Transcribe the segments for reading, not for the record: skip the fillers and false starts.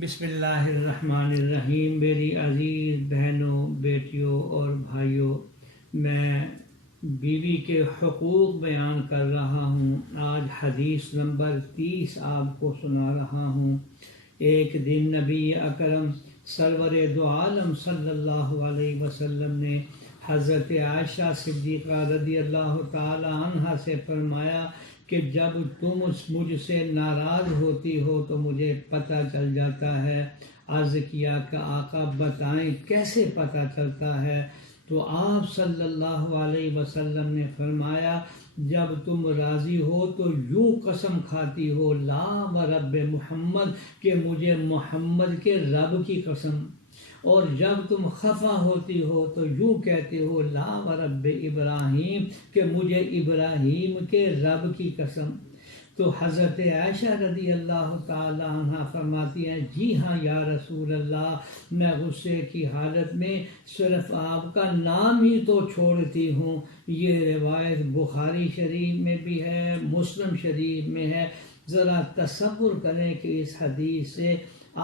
بسم اللہ الرحمن الرحیم۔ میری عزیز بہنوں، بیٹیوں اور بھائیوں، میں بیوی کے حقوق بیان کر رہا ہوں۔ آج حدیث نمبر 30 آپ کو سنا رہا ہوں۔ ایک دن نبی اکرم سرور دو عالم صلی اللہ علیہ وسلم نے حضرت عائشہ صدیقہ رضی اللہ تعالی عنہ سے فرمایا کہ جب تم مجھ سے ناراض ہوتی ہو تو مجھے پتہ چل جاتا ہے۔ عرض کیا کہ آقا بتائیں کیسے پتہ چلتا ہے؟ تو آپ صلی اللہ علیہ وسلم نے فرمایا جب تم راضی ہو تو یوں قسم کھاتی ہو لا و رب محمد، کہ مجھے محمد کے رب کی قسم، اور جب تم خفا ہوتی ہو تو یوں کہتے ہو لا و رب ابراہیم، کہ مجھے ابراہیم کے رب کی قسم۔ تو حضرت عائشہ رضی اللہ تعالی عنہ فرماتی ہیں جی ہاں یا رسول اللہ، میں غصے کی حالت میں صرف آپ کا نام ہی تو چھوڑتی ہوں۔ یہ روایت بخاری شریف میں بھی ہے، مسلم شریف میں ہے۔ ذرا تصور کریں کہ اس حدیث سے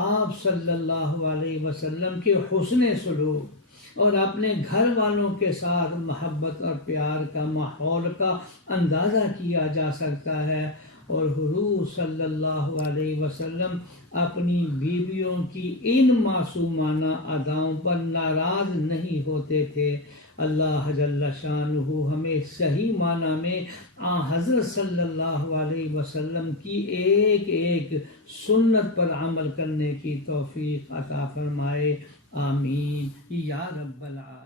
آپ صلی اللہ علیہ وسلم کے حسن سلوک اور اپنے گھر والوں کے ساتھ محبت اور پیار کا ماحول کا اندازہ کیا جا سکتا ہے۔ اور حضور صلی اللہ علیہ وسلم اپنی بیویوں کی ان معصومانہ اداؤں پر ناراض نہیں ہوتے تھے۔ اللہ جل شانہ ہمیں صحیح معنی میں حضرت صلی اللہ علیہ وسلم کی ایک ایک سنت پر عمل کرنے کی توفیق عطا فرمائے، آمین یا رب العالمین۔